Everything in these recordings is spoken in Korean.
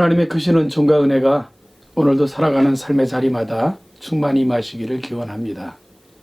하나님의 크신 은총과 은혜가 오늘도 살아가는 삶의 자리마다 충만히 임하시기를 기원합니다.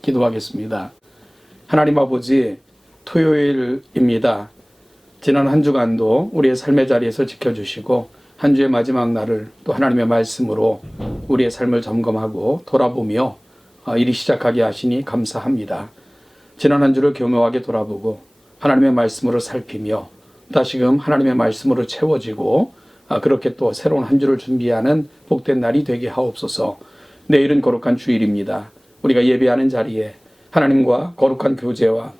기도하겠습니다. 하나님 아버지, 토요일입니다. 지난 한 주간도 우리의 삶의 자리에서 지켜주시고 한 주의 마지막 날을 또 하나님의 말씀으로 우리의 삶을 점검하고 돌아보며 일이 시작하게 하시니 감사합니다. 지난 한 주를 교묘하게 돌아보고 하나님의 말씀으로 살피며 다시금 하나님의 말씀으로 채워지고 그렇게 또 새로운 한 주를 준비하는 복된 날이 되게 하옵소서. 내일은 거룩한 주일입니다. 우리가 예배하는 자리에 하나님과 거룩한 교제와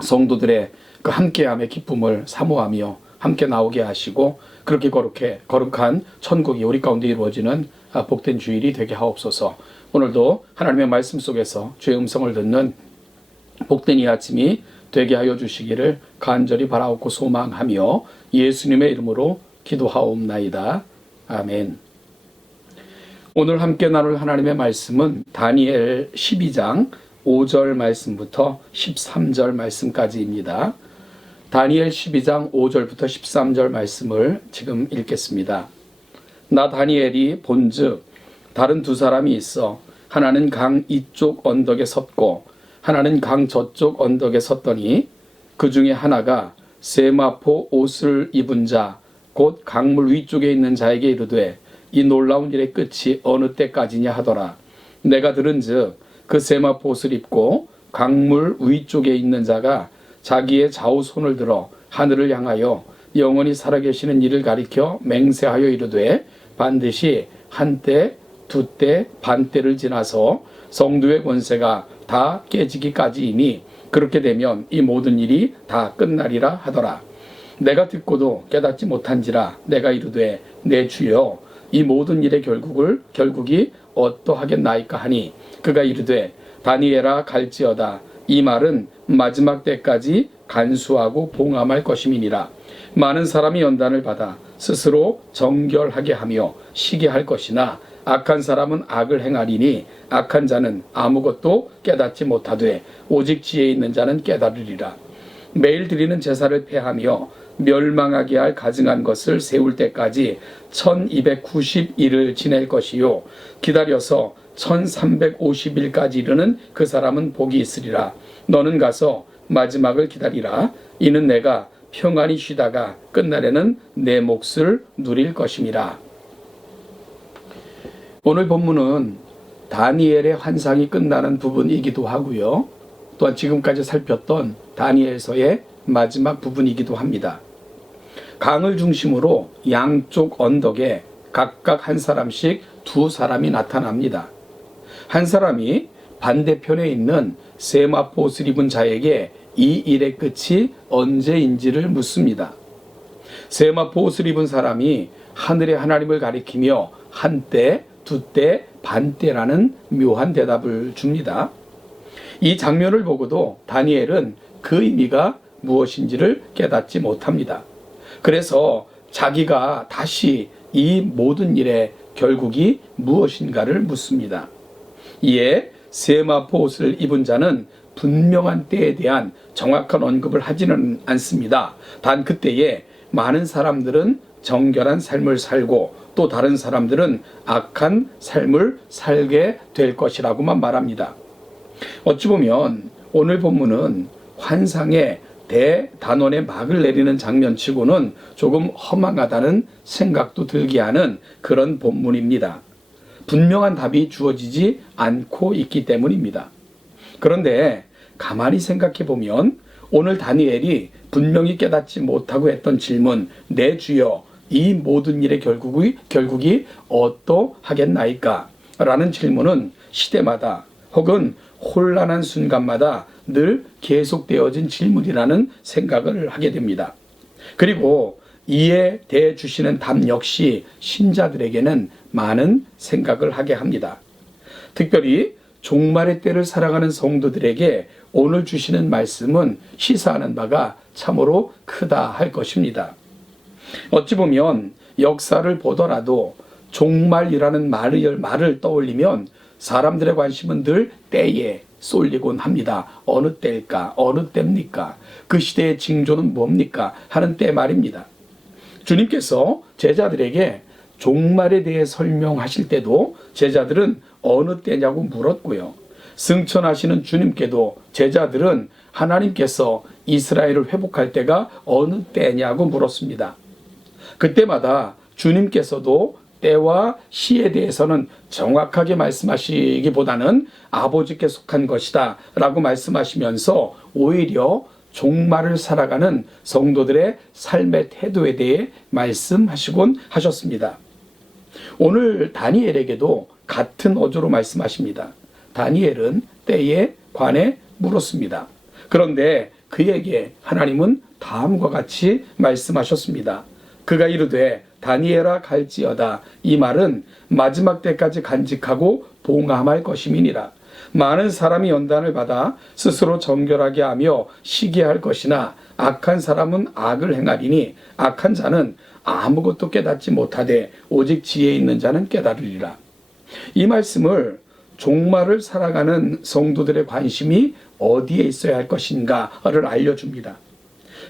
성도들의 그 함께함의 기쁨을 사모하며 함께 나오게 하시고 그렇게 거룩한 천국이 우리 가운데 이루어지는 복된 주일이 되게 하옵소서. 오늘도 하나님의 말씀 속에서 주의 음성을 듣는 복된 이 아침이 되게 하여 주시기를 간절히 바라옵고 소망하며 예수님의 이름으로 기도하옵나이다. 아멘. 오늘 함께 나눌 하나님의 말씀은 다니엘 12장 5절 말씀부터 13절 말씀까지입니다. 다니엘 12장 5절부터 13절 말씀을 지금 읽겠습니다. 나 다니엘이 본즉 다른 두 사람이 있어 하나는 강 이쪽 언덕에 섰고 하나는 강 저쪽 언덕에 섰더니 그 중에 하나가 세마포 옷을 입은 자 곧 강물 위쪽에 있는 자에게 이르되 이 놀라운 일의 끝이 어느 때까지냐 하더라. 내가 들은즉 그 세마포 옷을 입고 강물 위쪽에 있는 자가 자기의 좌우 손을 들어 하늘을 향하여 영원히 살아계시는 이를 가리켜 맹세하여 이르되 반드시 한때 두때 반때를 지나서 성도의 권세가 다 깨지기까지이니 그렇게 되면 이 모든 일이 다 끝나리라 하더라. 내가 듣고도 깨닫지 못한지라 내가 이르되 내 주여 이 모든 일의 결국이 어떠하겠나이까 하니 그가 이르되 다니엘아 갈지어다. 이 말은 마지막 때까지 간수하고 봉함할 것임이니라. 많은 사람이 연단을 받아 스스로 정결하게 하며 쉬게 할 것이나 악한 사람은 악을 행하리니 악한 자는 아무것도 깨닫지 못하되 오직 지혜 있는 자는 깨달으리라. 매일 드리는 제사를 폐하며 멸망하게 할 가증한 것을 세울 때까지 1290일을 지낼 것이요 기다려서 1350일까지 이르는 그 사람은 복이 있으리라. 너는 가서 마지막을 기다리라. 이는 내가 평안히 쉬다가 끝날에는 내 몫을 누릴 것임이라. 오늘 본문은 다니엘의 환상이 끝나는 부분이기도 하고요. 또한 지금까지 살폈던 다니엘서의 마지막 부분이기도 합니다. 강을 중심으로 양쪽 언덕에 각각 한 사람씩 두 사람이 나타납니다. 한 사람이 반대편에 있는 세마포 옷을 입은 자에게 이 일의 끝이 언제인지를 묻습니다. 세마포 옷을 입은 사람이 하늘의 하나님을 가리키며 한때, 두때, 반때라는 묘한 대답을 줍니다. 이 장면을 보고도 다니엘은 그 의미가 무엇인지를 깨닫지 못합니다. 그래서 자기가 다시 이 모든 일의 결국이 무엇인가를 묻습니다. 이에 세마포 옷을 입은 자는 분명한 때에 대한 정확한 언급을 하지는 않습니다. 단 그때에 많은 사람들은 정결한 삶을 살고 또 다른 사람들은 악한 삶을 살게 될 것이라고만 말합니다. 어찌 보면 오늘 본문은 환상의 대단원의 막을 내리는 장면치고는 조금 허망하다는 생각도 들게 하는 그런 본문입니다. 분명한 답이 주어지지 않고 있기 때문입니다. 그런데 가만히 생각해 보면 오늘 다니엘이 분명히 깨닫지 못하고 했던 질문, 내 주여 이 모든 일의 결국이 어떠하겠나이까? 라는 질문은 시대마다 혹은 혼란한 순간마다 늘 계속되어진 질문이라는 생각을 하게 됩니다. 그리고 이에 대해 주시는 답 역시 신자들에게는 많은 생각을 하게 합니다. 특별히 종말의 때를 살아가는 성도들에게 오늘 주시는 말씀은 시사하는 바가 참으로 크다 할 것입니다. 어찌 보면 역사를 보더라도 종말이라는 말을 떠올리면 사람들의 관심은 늘 때에 쏠리곤 합니다. 어느 때일까? 어느 때입니까? 그 시대의 징조는 뭡니까? 하는 때 말입니다. 주님께서 제자들에게 종말에 대해 설명하실 때도 제자들은 어느 때냐고 물었고요. 승천하시는 주님께도 제자들은 하나님께서 이스라엘을 회복할 때가 어느 때냐고 물었습니다. 그때마다 주님께서도 때와 시에 대해서는 정확하게 말씀하시기보다는 아버지께 속한 것이다 라고 말씀하시면서 오히려 종말을 살아가는 성도들의 삶의 태도에 대해 말씀하시곤 하셨습니다. 오늘 다니엘에게도 같은 어조로 말씀하십니다. 다니엘은 때에 관해 물었습니다. 그런데 그에게 하나님은 다음과 같이 말씀하셨습니다. 그가 이르되 다니엘아 갈지어다. 이 말은 마지막 때까지 간직하고 봉함할 것임이니라. 많은 사람이 연단을 받아 스스로 정결하게 하며 시기해 할 것이나 악한 사람은 악을 행하리니 악한 자는 아무것도 깨닫지 못하되 오직 지혜 있는 자는 깨달으리라. 이 말씀을 종말을 살아가는 성도들의 관심이 어디에 있어야 할 것인가를 알려줍니다.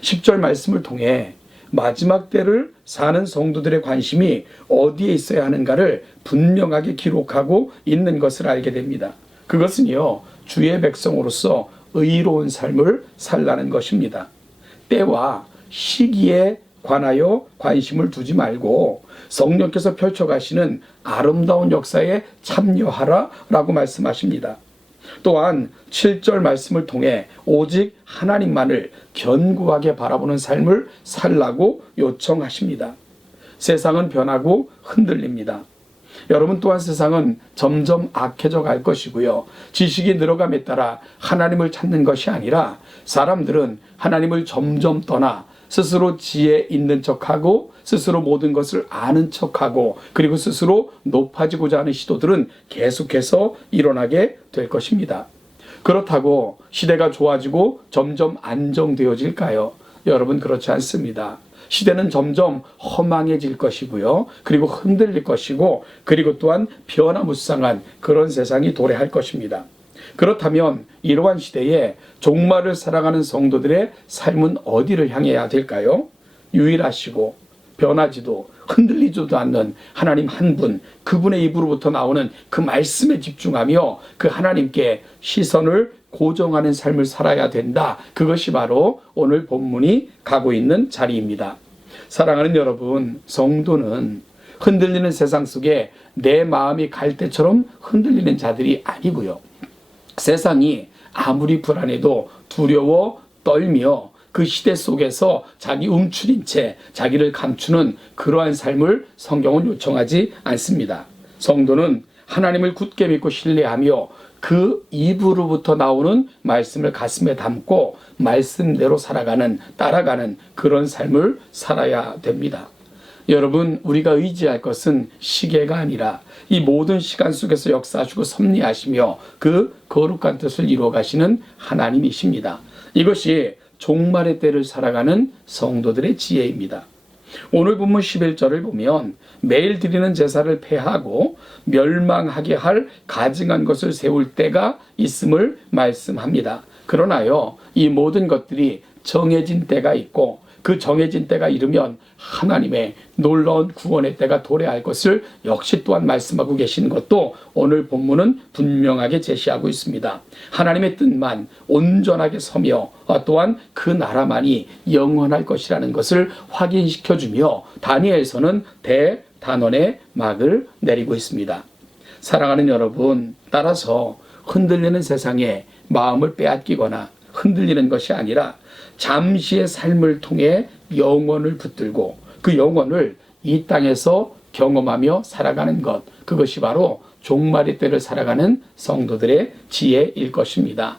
10절 말씀을 통해 마지막 때를 사는 성도들의 관심이 어디에 있어야 하는가를 분명하게 기록하고 있는 것을 알게 됩니다. 그것은요, 주의 백성으로서 의로운 삶을 살라는 것입니다. 때와 시기에 관하여 관심을 두지 말고 성령께서 펼쳐가시는 아름다운 역사에 참여하라라고 말씀하십니다. 또한 7절 말씀을 통해 오직 하나님만을 견고하게 바라보는 삶을 살라고 요청하십니다. 세상은 변하고 흔들립니다. 여러분 또한 세상은 점점 악해져 갈 것이고요. 지식이 늘어감에 따라 하나님을 찾는 것이 아니라 사람들은 하나님을 점점 떠나 스스로 지혜 있는 척하고 스스로 모든 것을 아는 척하고 그리고 스스로 높아지고자 하는 시도들은 계속해서 일어나게 될 것입니다. 그렇다고 시대가 좋아지고 점점 안정되어질까요? 여러분 그렇지 않습니다. 시대는 점점 허망해질 것이고요. 그리고 흔들릴 것이고 그리고 또한 변화무쌍한 그런 세상이 도래할 것입니다. 그렇다면 이러한 시대에 종말을 살아가는 성도들의 삶은 어디를 향해야 될까요? 유일하시고 변하지도 흔들리지도 않는 하나님 한 분, 그분의 입으로부터 나오는 그 말씀에 집중하며 그 하나님께 시선을 고정하는 삶을 살아야 된다. 그것이 바로 오늘 본문이 가고 있는 자리입니다. 사랑하는 여러분, 성도는 흔들리는 세상 속에 내 마음이 갈 때처럼 흔들리는 자들이 아니고요. 세상이 아무리 불안해도 두려워 떨며 그 시대 속에서 자기 움츠린 채 자기를 감추는 그러한 삶을 성경은 요청하지 않습니다. 성도는 하나님을 굳게 믿고 신뢰하며 그 입으로부터 나오는 말씀을 가슴에 담고 말씀대로 살아가는, 따라가는 그런 삶을 살아야 됩니다. 여러분, 우리가 의지할 것은 시계가 아니라 이 모든 시간 속에서 역사하시고 섭리하시며 그 거룩한 뜻을 이루어 가시는 하나님이십니다. 이것이 종말의 때를 살아가는 성도들의 지혜입니다. 오늘 본문 11절을 보면 매일 드리는 제사를 폐하고 멸망하게 할 가증한 것을 세울 때가 있음을 말씀합니다. 그러나요, 이 모든 것들이 정해진 때가 있고 그 정해진 때가 이르면 하나님의 놀라운 구원의 때가 도래할 것을 역시 또한 말씀하고 계시는 것도 오늘 본문은 분명하게 제시하고 있습니다. 하나님의 뜻만 온전하게 서며 또한 그 나라만이 영원할 것이라는 것을 확인시켜주며 다니엘서는 대단원의 막을 내리고 있습니다. 사랑하는 여러분, 따라서 흔들리는 세상에 마음을 빼앗기거나 흔들리는 것이 아니라 잠시의 삶을 통해 영혼을 붙들고 그 영혼을 이 땅에서 경험하며 살아가는 것, 그것이 바로 종말의 때를 살아가는 성도들의 지혜일 것입니다.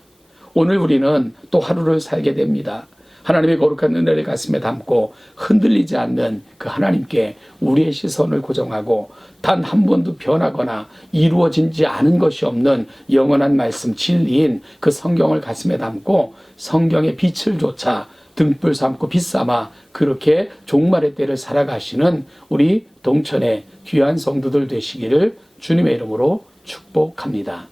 오늘 우리는 또 하루를 살게 됩니다. 하나님의 거룩한 은혜를 가슴에 담고 흔들리지 않는 그 하나님께 우리의 시선을 고정하고 단 한 번도 변하거나 이루어지지 않은 것이 없는 영원한 말씀 진리인 그 성경을 가슴에 담고 성경의 빛을 조차 등불 삼고 빛 삼아 그렇게 종말의 때를 살아가시는 우리 동천의 귀한 성도들 되시기를 주님의 이름으로 축복합니다.